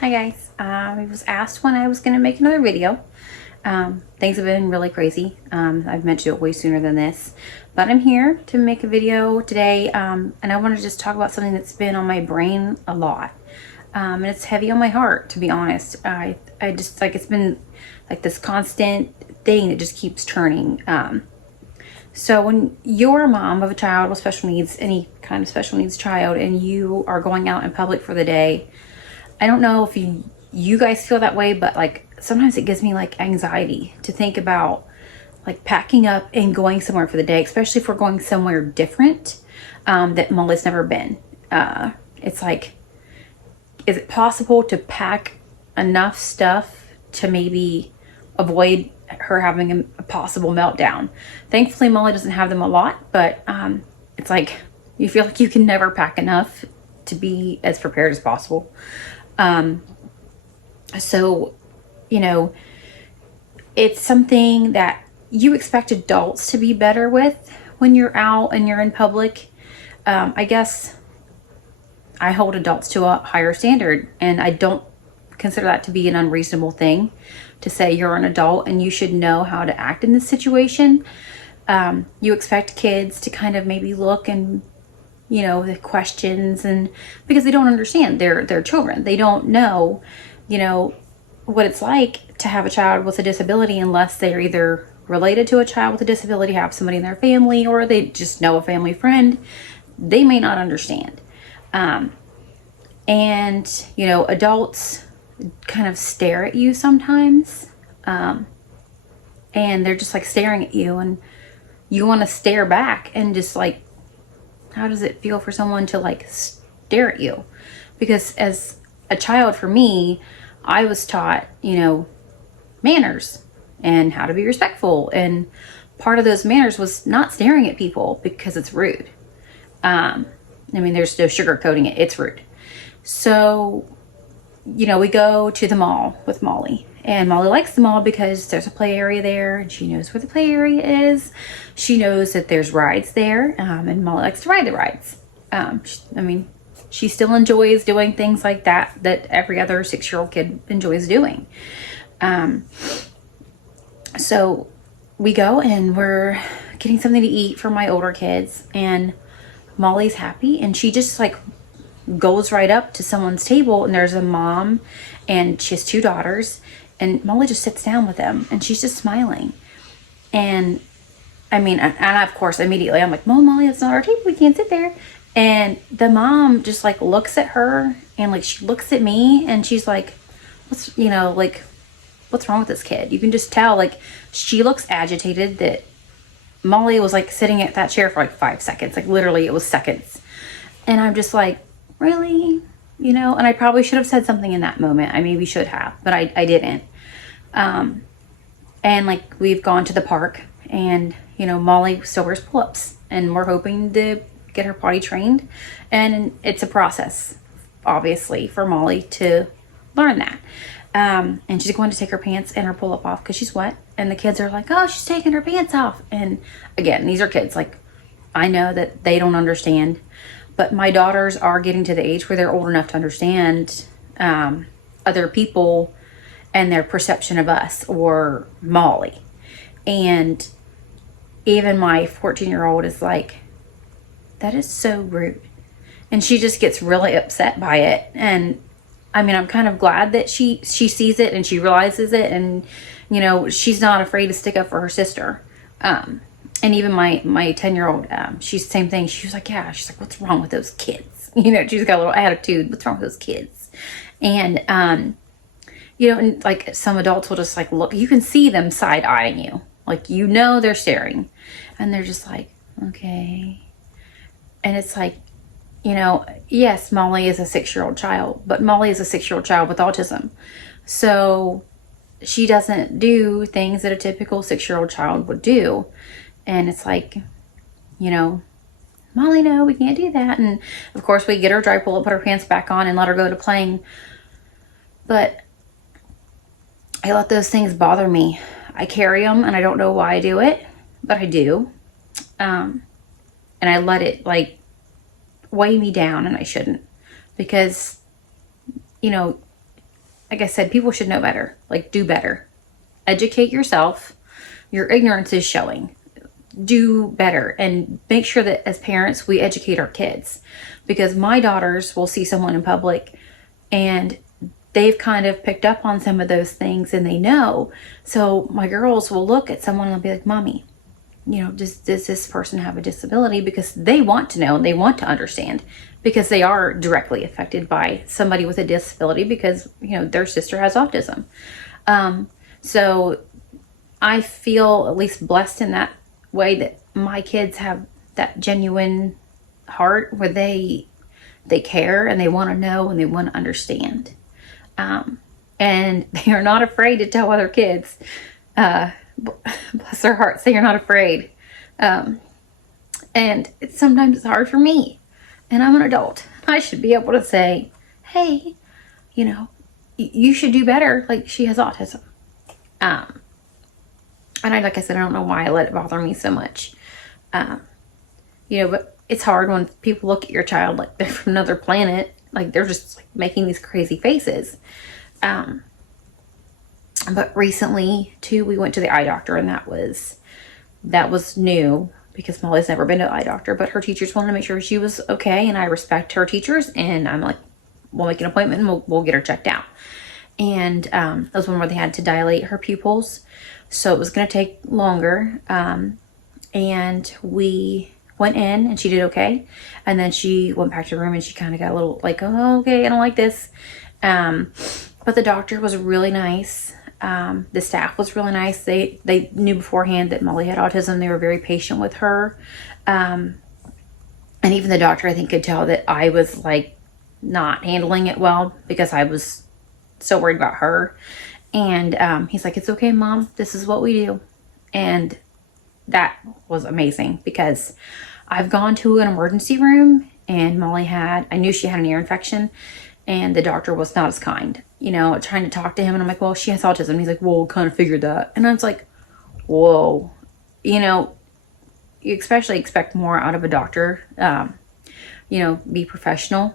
Hi guys, I was asked when I was going to make another video. Things have been really crazy. I've meant to do it way sooner than this, but I'm here to make a video today, and I want to just talk about something that's been on my brain a lot, and it's heavy on my heart, to be honest. I just, like, it's been like this constant thing that just keeps turning. So when you're a mom of a child with special needs, any kind of special needs child, and you are going out in public for the day, I don't know if you guys feel that way, but like sometimes it gives me like anxiety to think about like packing up and going somewhere for the day, especially if we're going somewhere different that Molly's never been. It's like, is it possible to pack enough stuff to maybe avoid her having a possible meltdown? Thankfully, Molly doesn't have them a lot, but it's like you feel like you can never pack enough to be as prepared as possible. So, you know, it's something that you expect adults to be better with when you're out and you're in public. I guess I hold adults to a higher standard, and I don't consider that to be an unreasonable thing to say you're an adult and you should know how to act in this situation. You expect kids to kind of maybe look and, you know, the questions, and because they don't understand, they're children. They don't know, you know, what it's like to have a child with a disability unless they're either related to a child with a disability, have somebody in their family, or they just know a family friend. They may not understand. And, you know, adults kind of stare at you sometimes. And they're just like staring at you, and you want to stare back and just like, how does it feel for someone to like stare at you? Because as a child, for me, I was taught, you know, manners and how to be respectful. And part of those manners was not staring at people because it's rude. I mean, there's no sugarcoating it. It's rude. So, you know, we go to the mall with Molly, and Molly likes the mall because there's a play area there, and she knows where the play area is. She knows that there's rides there, and Molly likes to ride the rides. She still enjoys doing things like that every other 6-year-old kid enjoys doing. So we go and we're getting something to eat for my older kids, and Molly's happy, and she just like goes right up to someone's table, and there's a mom and she has 2 daughters, and Molly just sits down with them and she's just smiling. And I mean, and of course immediately I'm like, Molly, it's not our table, we can't sit there. And the mom just like looks at her, and like she looks at me, and she's like, what's wrong with this kid? You can just tell, like, she looks agitated that Molly was like sitting at that chair for like 5 seconds, like literally it was seconds. And I'm just like, really? You know, and I probably should have said something in that moment. I maybe should have, but I didn't. And like, we've gone to the park, and, you know, Molly still wears pull-ups, and we're hoping to get her potty trained. And it's a process, obviously, for Molly to learn that. And she's going to take her pants and her pull-up off because she's wet. And the kids are like, oh, she's taking her pants off. And again, these are kids. Like, I know that they don't understand. But my daughters are getting to the age where they're old enough to understand other people and their perception of us or Molly. And even my 14-year-old is like, that is so rude. And she just gets really upset by it. And I mean, I'm kind of glad that she sees it and she realizes it. And, you know, she's not afraid to stick up for her sister. And even my 10-year-old, she's the same thing. She was like, yeah, she's like, what's wrong with those kids? You know, she's got a little attitude. What's wrong with those kids? And, you know, and like some adults will just like look, you can see them side eyeing you. Like, you know, they're staring, and they're just like, okay. And it's like, you know, yes, Molly is a 6-year-old child, but Molly is a 6-year-old child with autism. So she doesn't do things that a typical 6-year-old child would do. And it's like, you know, Molly, no, we can't do that. And of course we get her dry pull-up, put her pants back on, and let her go to playing. But I let those things bother me. I carry them, and I don't know why I do it, but I do. And I let it like weigh me down, and I shouldn't, because, you know, like I said, people should know better. Like, do better. Educate yourself. Your ignorance is showing. Do better and make sure that as parents, we educate our kids. Because my daughters will see someone in public and they've kind of picked up on some of those things and they know. So my girls will look at someone and they'll be like, Mommy, you know, does this person have a disability? Because they want to know and they want to understand, because they are directly affected by somebody with a disability, because, you know, their sister has autism. So I feel at least blessed in that way, that my kids have that genuine heart where they care and they want to know and they want to understand. And they are not afraid to tell other kids, bless their hearts, they are not afraid. And sometimes it's hard for me, and I'm an adult. I should be able to say, hey, you know, you should do better. Like, she has autism. And like I said, I don't know why I let it bother me so much. You know, but it's hard when people look at your child like they're from another planet. Like, they're just like making these crazy faces. But recently too, we went to the eye doctor, and that was new, because Molly's never been to the eye doctor, but her teachers wanted to make sure she was okay. And I respect her teachers, and I'm like, we'll make an appointment and we'll get her checked out. And that was one where they had to dilate her pupils. So it was going to take longer. And we went in and she did okay. And then she went back to the room and she kind of got a little like, oh, okay, I don't like this. But the doctor was really nice. The staff was really nice. They knew beforehand that Molly had autism. They were very patient with her. And even the doctor, I think, could tell that I was like not handling it well, because I was so worried about her. And he's like, it's okay, Mom, this is what we do. And that was amazing, because I've gone to an emergency room and I knew she had an ear infection, and the doctor was not as kind, you know, trying to talk to him. And I'm like, well, she has autism. He's like, well, kind of figured that. And I was like, whoa, you know, you especially expect more out of a doctor, you know, be professional.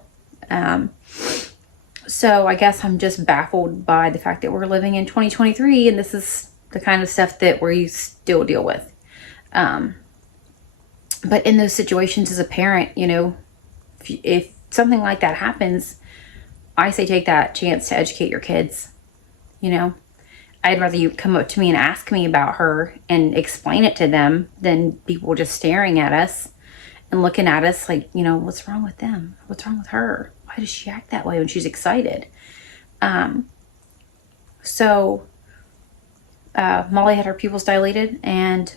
So I guess I'm just baffled by the fact that we're living in 2023 and this is the kind of stuff that we still deal with. But in those situations as a parent, you know, if something like that happens, I say take that chance to educate your kids. You know, I'd rather you come up to me and ask me about her and explain it to them than people just staring at us and looking at us like, you know, what's wrong with them? What's wrong with her? Why does she act that way when she's excited? So Molly had her pupils dilated, and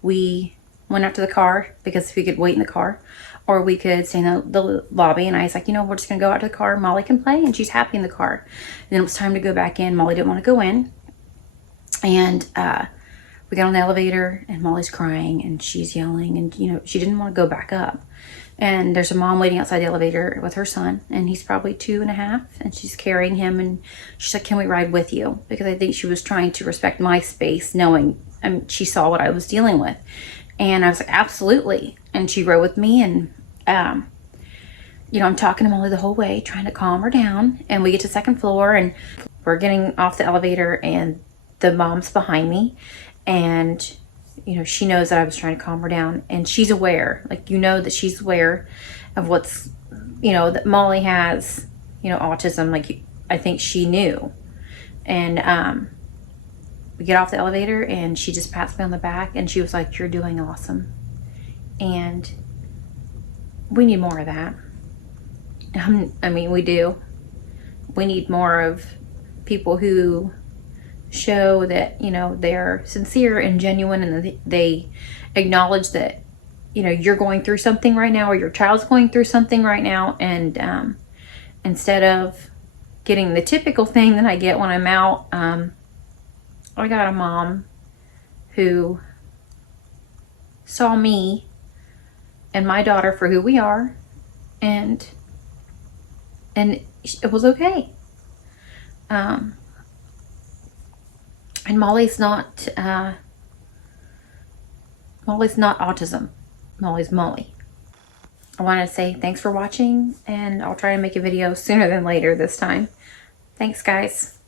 we went out to the car, because we could wait in the car or we could stay in the lobby. And I was like, you know, we're just gonna go out to the car. Molly can play, and she's happy in the car. And then it was time to go back in. Molly didn't want to go in, and we got on the elevator, and Molly's crying and she's yelling, and you know, she didn't want to go back up. And there's a mom waiting outside the elevator with her son, and he's probably 2.5, and she's carrying him, and she's like, can we ride with you? Because I think she was trying to respect my space, knowing she saw what I was dealing with. And I was like, absolutely. And she rode with me, and you know, I'm talking to Molly the whole way, trying to calm her down. And we get to the second floor, and we're getting off the elevator, and the mom's behind me, and you know, she knows that I was trying to calm her down, and she's aware, like, you know, that she's aware of what's, you know, that Molly has, you know, autism. Like, I think she knew. And we get off the elevator, and she just pats me on the back, and she was like, you're doing awesome. And we need more of that. I mean, we do. We need more of people who show that, you know, they're sincere and genuine, and they acknowledge that, you know, you're going through something right now, or your child's going through something right now. And instead of getting the typical thing that I get when I'm out, I got a mom who saw me and my daughter for who we are, and it was okay. And Molly's not autism. Molly's Molly. I want to say thanks for watching, and I'll try to make a video sooner than later this time. Thanks, guys.